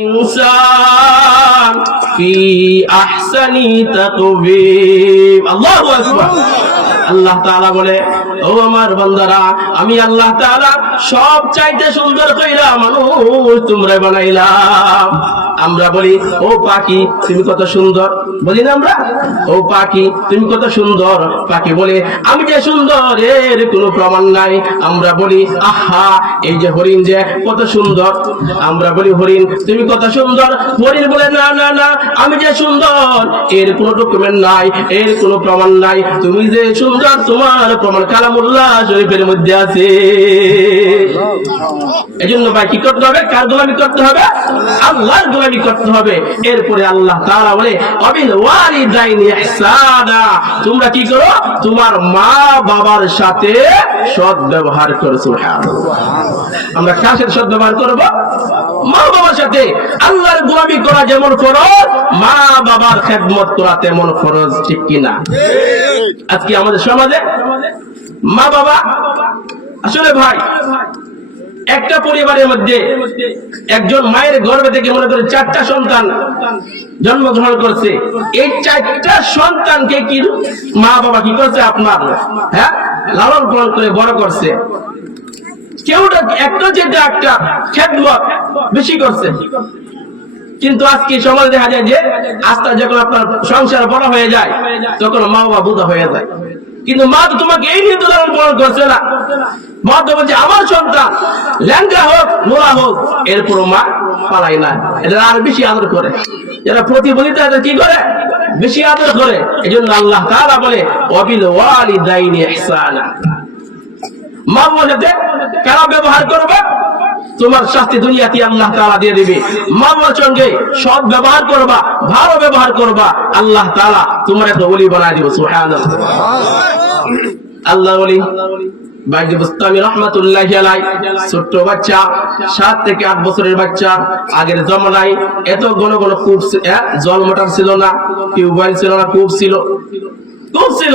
ইনসান ফি আহসানি তাকবীম আল্লাহু আকবার আল্লাহ তাআলা বলে ও আমার বান্দারা আমি আল্লাহ তাআলা সব চাইতে সুন্দর কইরা মানুষ তোমরা বানাইলাম আমরা বলি, ও পাখি, তুমি কত সুন্দর। বলি না আমরা, ও পাখি, তুমি কত সুন্দর। পাখি বলে, আমি যে সুন্দর এর কোনো প্রমাণ নাই। আমরা বলি, আহা, এই যে হরিণ যে কত সুন্দর। আমরা বলি, হরিণ, তুমি কত সুন্দর? হরিণ বলে, না না না, আমি যে সুন্দর, এর কোনো ডকুমেন্ট নাই, এর কোনো প্রমাণ নাই। তুমি যে সুন্দর, তোমার প্রমাণ কালামুল্লাহ শরীফের মধ্যে আছে। এই জন্য ভাই কি করতে হবে? কার গোলামি করতে হবে? আল্লাহর গোলামি করতে হবে। এরপরে আল্লাহ তাআলা বলে, অবিল ওয়ালিদাইনি ইহসানা। তোমরা কি করো? তোমার মা বাবার সাথে সৎ ব্যবহার করো আমরা কার সাথে সৎ ব্যবহার করব? মা বাবার সাথে। আল্লাহর গোলামি করা যেমন ফরজ, মা বাবার খেদমত করা তেমন ফরজ, ঠিক কিনা? আজকে আমাদের সমাজে মা বাবা আসলে ভাই, একটা পরিবারের মধ্যে একজন মায়ের গর্ভে থেকে মনে করে চারটা সন্তান জন্মগ্রহণ করছে, এই চারটা সন্তানকে কি মা বাবা কি করছে আপনার হ্যাঁ? লালন পালন করে বড় করছে। কেউটা একটা যেটা একটা খেদমত বেশি করছে। কিন্তু আজকে সমাজ দেখা যায় যে আস্তে যখন আপনার সংসার বড় হয়ে যায়, তখন মা বাবা বুধা হয়ে যায়। কিন্তু মা তো তোমাকে এই নিয়ে তো লালন পালন করছে না। আমার সন্তান হোক নোরা হোক মা পালাই না। এটা আর বেশি আদর করে। যারা কি করে? বেশি আদর করে। এই জন্য আল্লাহ তাআলা বলে অবিল ওয়ালিদাইনি ইহসানা। মা সাথে কারা ব্যবহার করবে? তোমার শাস্তি দুনিয়াতে আল্লাহ তাআলা দিয়ে দিবে। মা বাবার সঙ্গে সৎ ব্যবহার করবা, ভালো ব্যবহার করবা। আল্লাহ তালা তোমার একটা ওলি বানায় দিবে আল্লাহ ওলি? বাইজি বুস্তামি রহমাতুল্লাহি আলাই ছোট্ট বাচ্চা সাত থেকে আট বছরের বাচ্চা আগের জমানায় এত ঘন ঘন হ্যাঁ, জল ছিল না ছিল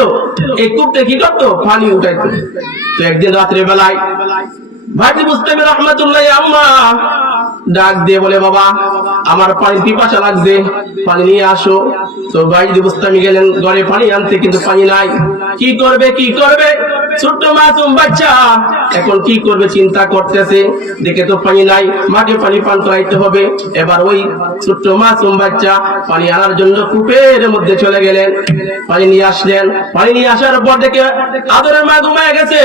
এই কি করতো? পানি রাত্রে বেলায় আম্মা। ডাক বলে বাবা আমার পানি পিপাসা লাগছে পানি নিয়ে আসো। তো ভাইজি মুস্তামি গেলেন ঘরে পানি আনতে কিন্তু পানি নাই। কি করবে কি করবে? ছোট্ট মাসুম বাচ্চা। এখন কি করবে, চিন্তা করতেছে। দেখে তো পানি নাই, মাকে পানি পান করাইতে হবে। এবার ওই ছোট্ট মাসুম বাচ্চা পানি আনার জন্য কূপের মধ্যে চলে গেলেন। পানি নিয়ে আসলেন। পানি নিয়ে আসার পর দেখে আদরের মা ঘুমায় গেছে।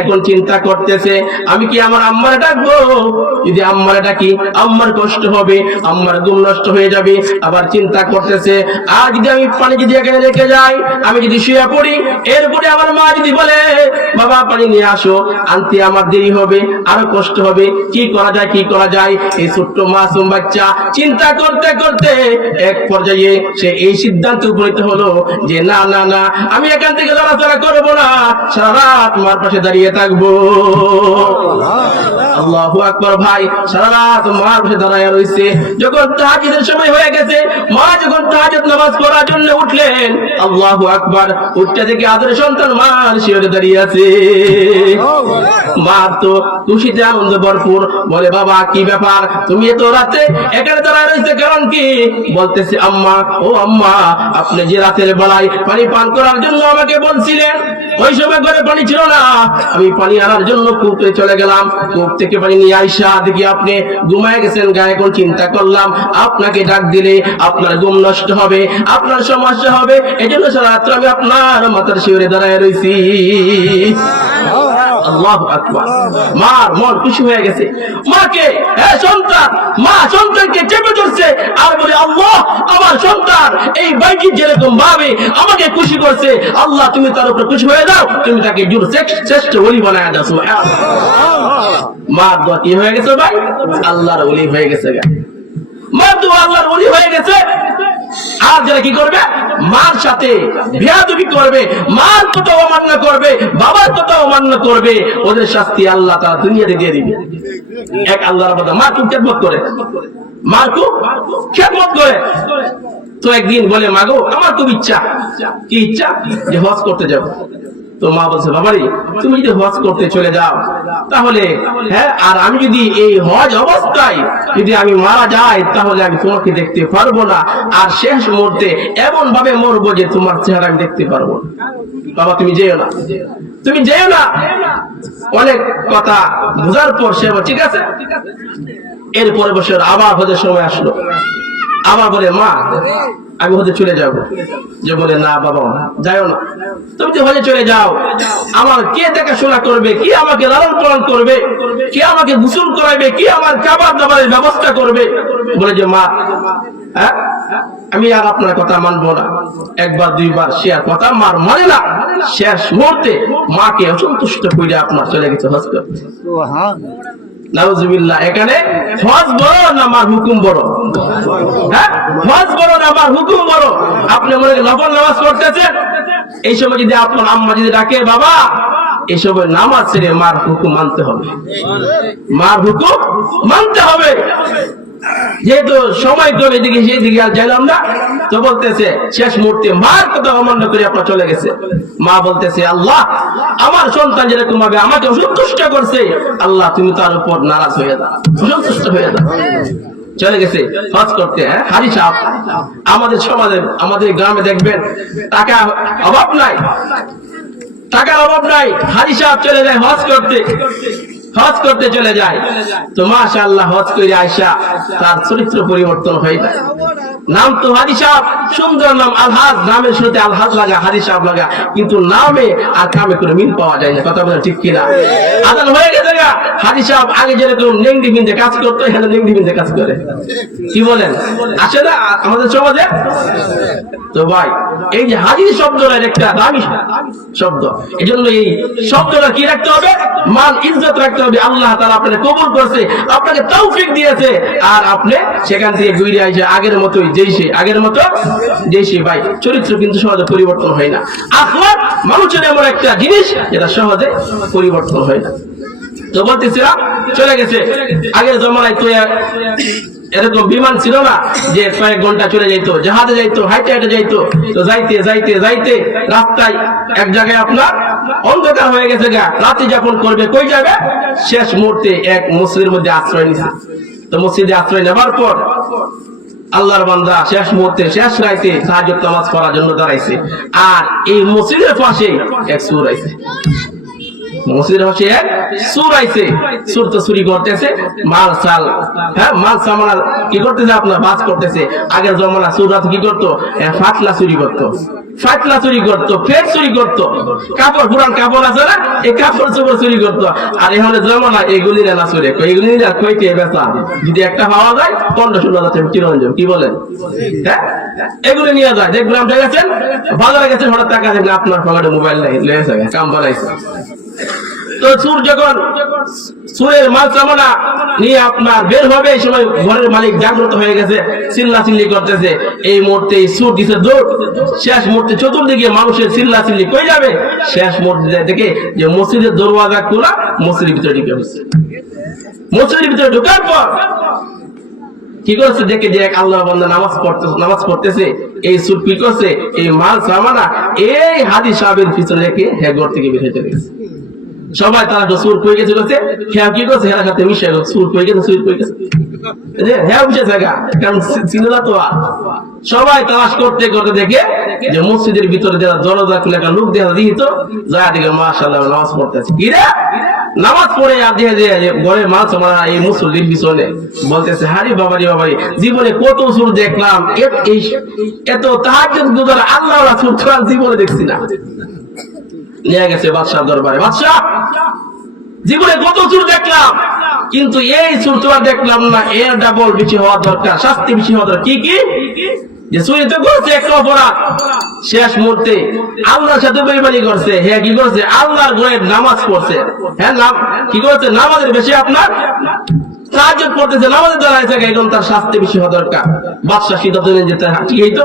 এখন চিন্তা করতেছে, আমি কি আমার আম্মারে ডাকবো? যদি আম্মারে ডাকি, আম্মার কষ্ট হবে, আম্মার ঘুম নষ্ট হয়ে যাবে। আবার চিন্তা করতেছে, আর যদি আমি পানি যদি এখানে রেখে যাই, আমি যদি শুয়ে পড়ি, এরপরে আমার মা যদি বলে, বাবা, পানি নিয়ে আসো। আনতে আমার দেরি হবে, আরও কষ্ট হবে। কি করা যায়, কি করা যায়? এই ছোট্ট মাসুম বাচ্চা চিন্তা করতে করতে এক পর্যায়ে সে এই সিদ্ধান্ত উপনীত হলো যে, না না না, আমি এখান থেকে লড়াচড়া করব না। সারা রাত মার পাশে দাঁড়িয়ে থাকব। আল্লাহু আকবার ভাই, সারা রাত মার পাশে দাঁড়ায় রয়েছে। যখন তাহাজ্জুদের সময় হয়ে গেছে, মা যখন তাহাজ্জুদ নামাজ পড়ার জন্য উঠলেন, আল্লাহু আকবার, উঠতে থেকে আদরের সন্তান মার শিওরে দাঁড়িয়ে আছে। মার তো খুশিতে আনন্দ ভরপুর। বলে, বাবা, কি ব্যাপার? তুমি এত রাতে এখানে দাঁড়ায় রয়েছে, কারণ কি? বলতেছে, আম্মা, ও আম্মা, আপনি যে রাতের বেলায় পানি পান করার জন্য আমাকে বলছিলেন, ওই সময় ঘরে পানি ছিল না। আমি পানি আনার জন্য কূপে চলে গেলাম। কূপ থেকে পানি নিয়ে আইসা দেখি আপনি ঘুমায় গেছেন, গায়ে এখন চিন্তা করলাম। আপনাকে ডাক দিলে আপনার ঘুম নষ্ট হবে, আপনার সমস্যা হবে। এই জন্য সারা রাত্র আমি আপনার মাথার শিওরে দাঁড়ায় রয়েছি আল্লাহু আকবার। মার মন খুশি হয়ে গেছে। মাকে সন্তান, মা সন্তানকে চেপে ধরছে। আর বলে, আল্লাহ, আমার সন্তান এই বাইকি যেরকম ভাবে আমাকে খুশি করছে, আল্লাহ তুমি তার উপরে খুশি হয়ে যাও। তুমি তাকে জুর শ্রেষ্ঠ- ওলি বানায় দাও। মার দোয়া কি হয়ে গেছে ভাই? আল্লাহর ওলি হয়ে গেছে গা। আল্লাহর ওলি হয়ে গেছে। আর যারা কি করবে? মার সাথে করবে, মার অমান্য করবে, বাবার অমান্য করবে। ওদের শাস্তি আল্লাহ তারা দুনিয়াতে দিয়ে দিবে। এক আল্লাহর কথা মা খুব খেদমত করে। মা খুব খেদমত করে। তো একদিন বলে, মাগো, আমার খুব ইচ্ছা। কি ইচ্ছা? যে হজ করতে যাব। তো মা বলছে, বাবারি, তুমি যদি হজ করতে চলে যাও, তাহলে হ্যাঁ আর আমি যদি এই হজ অবস্থায় যদি আমি মারা যাই, তাহলে আমি তোমাকে দেখতে পারব না। আর শেষ মুহূর্তে এমন ভাবে মরবো যে তোমার চেহারা আমি দেখতে পারব না। বাবা, তুমি যেও না। তুমি যেও না। অনেক কথা বোঝার পর সে ঠিক আছে। এরপরে বছর আবার হজের সময় আসলো। আবার বলে, মা, আমি হতে চলে যাব। যে বলে, না, বাবা যাও না। তুমি তো হজে চলে যাও, আমার কে দেখাশোনা করবে? কি আমাকে লালন পালন করবে? কে আমাকে গোসল করাবে? কি আমার খাবার দাবারের ব্যবস্থা করবে? বলে যে, মা হ্যাঁ আমি আর আপনার কথা মানবো না। একবার, দুইবার, সে আর কথা মার মানে না। শেষ মুহূর্তে মাকে অসন্তুষ্ট করে আপনার চলে গেছে করতে নাউজুবিল্লাহ, এখানে হজ বড় না আমার হুকুম বড়? হ্যাঁ? হজ বড় না আমার হুকুম বড়? আপনি মনে নফল নামাজ পড়তেছেন? এই সময় যদি আপনার আম্মা যদি ডাকে, বাবা সময় নামাজ ছেড়ে মার হুকুম মানতে হবে। মার হুকুম মানতে হবে। যেহেতু সময় কম এদিকে সেই দিকে আর গেলাম না, তো বলতেছে, শেষ মুহূর্তে মার কথা অমান্য করে আপনার চলে গেছে। মা বলতেছে, আল্লাহ, আমার সন্তান যেরকম ভাবে আমাকে অসন্তুষ্ট করছে, আল্লাহ, তুমি তার উপর নারাজ হয়ে যাও, অসন্তুষ্ট হয়ে যাও। চলে গেছে, হজ করতে হ্যাঁ? হাজি সাহেব, আমাদের সমাজে, আমাদের গ্রামে দেখবেন, টাকা অভাব নাই, টাকার অভাব নাই, হাজি সাহেব চলে যায় হজ করতে। হজ করতে চলে যায়। তো মাশা আল্লাহ হজ করে আয়সা তার চরিত্র পরিবর্তন হয়ে যায়। নাম তো হাজি সাহেব, সুন্দর নাম আলহাজ, নামের শুরুতে আলহাজ লাগা হাজি সাহেব লাগা। কিন্তু নামে আর কামে করে মিল পাওয়া যায় না, কথা বলে ঠিক কিনা? আদান হয়ে গেছে সাহেব আগে যেরকম নেংডি বিন্দে কাজ করতো, এখানে নেংডি বিন্দে কাজ করে। কি বলেন? আসে না আমাদের সমাজে? তো ভাই, এই যে হাজির শব্দটা একটা দামি শব্দ। এই জন্য এই শব্দটা কি রাখতে হবে? মান ইজ্জত রাখতে হবে। আল্লাহ তারা আপনাকে কবুল করছে, আপনাকে তৌফিক দিয়েছে, আর আপনি সেখান থেকে ঘুরে আসে আগের মতোই আগের মতো ভাই। চরিত্র কিন্তু সহজে পরিবর্তন হয় না। আখলাক মানুষের এমন একটা জিনিস যেটা সহজে পরিবর্তন হয় না। তো বলতেছিলাম, চলে গেছে। আগের জমানায় তো এরকম বিমান ছিল না যে কয়েক ঘণ্টা চলে যাইতো, জাহাজে যাইতো, হাইটে হাইটে যাইতো। তো যাইতে যাইতে যাইতে রাস্তায় এক জায়গায় আপনার অন্ধকার হয়ে গেছে গা। রাতে যাপন করবে, কই যাবে? শেষ মুহূর্তে এক মসজিদের মধ্যে আশ্রয় নিছে। তো মসজিদে আশ্রয় নেবার পর আল্লাহর বান্দা শেষ মুহূর্তে, শেষ রাইতে সাহায্য নামাজ করার জন্য দাঁড়াইছে। আর এই মসজিদের পাশে এক সুর আইছে মসজিদের পাশে এক সুর আইছে সুর তো চুরি করতেছে। মাল সাল হ্যাঁ মাল সামাল কি করতেছে আপনার? বাস করতেছে। আগের জমানা সুর কি করতো? ফাটলা চুরি করতো। চুরি করতো, ফের চুরি করতো। কাপড়, পুরান কাপড় আছে না? এই কাপড় চোপড় চুরি করতো। আর এখানে জমানা এগুলি না চুরি। এগুলি না বেচা? যদি একটা পাওয়া যায় পনেরো ষোলো হাজার চিরঞ্জন কি বলেন? হ্যাঁ? এগুলি নিয়ে যায়। ঠিক আছেন বাজারে গেছেন, হঠাৎ টাকা দেখলে আপনার পকেটে মোবাইল নেই, লেগেছে। কাম বানাইছে এই যে মসজিদের ভিতরে ঢোকার পর কি করছে? দেখে যে এক আল্লাহ নামাজ পড়তে নামাজ পড়তেছে। এই সুর কি করছে? এই মাল সামানা এই হাদি সাহেবের পিছনে রেখে ঘর থেকে গেছে। সবাই তারা সুর কই গেছে বলছে হ্যাঁ কি করছে? হ্যাঁ সাথে মিশে সুর কই গেছে, সুর কই গেছে। হ্যাঁ বুঝে থাকা কারণ তো। সবাই তালাশ করতে করতে দেখে যে মসজিদের ভিতরে যারা দরজা খুলে লোক দেখা দিত নামাজ পড়তেছে। নামাজ পড়ে আর দেখে যে ঘরে মাছ আমার এই মুসল্লির পিছনে বলতেছে, হারি বাবারি বাবারি জীবনে কত সুর দেখলাম, এত গুজার আল্লাহ আর জীবনে দেখছি না। নিয়ে গেছে বাদশাহ দরবারে। বাদশাহ! জীবনে কত চুর দেখলাম, কিন্তু এই চুর তো আর দেখলাম না। এর ডাবল বেশি হওয়া দরকার, শাস্তি বেশি হওয়া দরকার। কি কি? যে চুরি তো করছে একটা অপরাধ। শেষ মুহূর্তে আল্লাহর সাথে বেইমানি করছে। হ্যাঁ কি করছে? আল্লাহর ঘরে নামাজ পড়ছে। হ্যাঁ নাম কি করছে? নামাজের বেশি আপনার? সাহায্য করতেছে নামাজের দ্বারা এখন তার শাস্তি বেশি হওয়া দরকার। বাদশাহ সিদ্ধান্ত নিয়ে যেতে ঠিক এই তা?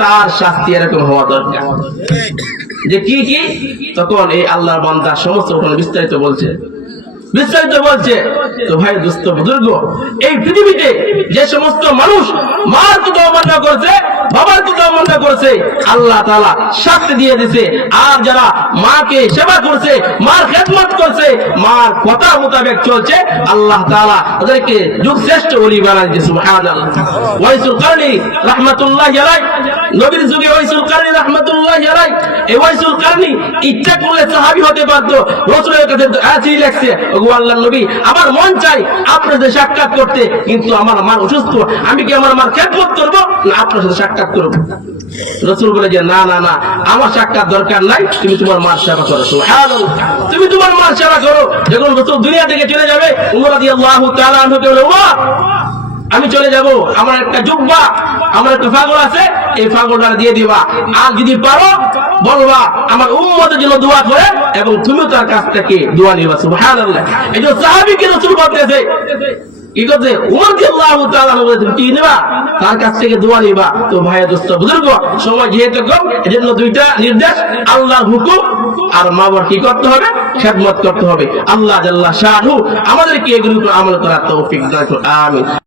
তার শাস্তি এরকম হওয়া দরকার। যে কি কি? তখন এই আল্লাহর বান্দা সমস্ত ওখানে বিস্তারিত বলছে। বিস্তারিত বলছে, তো ভাই দুস্থ বুজুর্গ, এই পৃথিবীতে যে সমস্ত মানুষ মার কথা অমান্য করছে, বাবার কথা অমান্য করছে, আল্লাহ তাআলা শাস্তি দিয়ে দিছে। আর যারা মাকে সেবা করছে, মার খেদমত করছে, মার কথা মোতাবেক চলছে, আল্লাহ তাআলা ওদেরকে যুগ শ্রেষ্ঠ ওলি বানাই দিয়েছে ওয়াইসুল কারনি রাহমাতুল্লাহ আলাই নবীর যুগে ওয়াইসুল কারনি রাহমাতুল্লাহ আলাই এই ওয়াইসুল কারনি ইচ্ছা করলে সাহাবী হতে পারতো রাসূলের কাছে আছি লেখছে আল্লাহ নবী, আমার মন চাই আপনার সাথে সাক্ষাৎ করতে, কিন্তু আমার অসুস্থ, আমি কি আমার মার করব? না, আপনার সাথে সাক্ষাৎ রসুল বলে যে, না না না, আমার সাক্ষাৎ দরকার নাই, তুমি তোমার মার সেবা করো। তুমি তোমার মার সেবা করো। যখন রসুল দুনিয়া থেকে চলে যাবে, উমর বলে, উমর আমি চলে যাব, আমার একটা জুব্বা, আমার একটা ফাগল আছে, এই ফাগলটা দিয়ে দিবা। আর যদি পারো, বলবা, আমার উম্মতের জন্য দোয়া করে, এবং তুমি তার কাছ থেকে দোয়া নিবা এই যে রাসূল বলতেছে, কি করছে? আল্লাহ তাআলা বলে তুমি কি নিবা? তার কাছ থেকে দোয়া নিবা। তো ভাই দোস্ত সময় যেহেতু কম, এজন্য দুইটা নির্দেশ, আল্লাহর হুকুম আর মা বাবার কি করতে হবে? খেদমত করতে হবে। আল্লাহ জাল্লাহ শাহু, আমাদেরকে এগুলো আমল করার তৌফিক দান করুন। আমিন।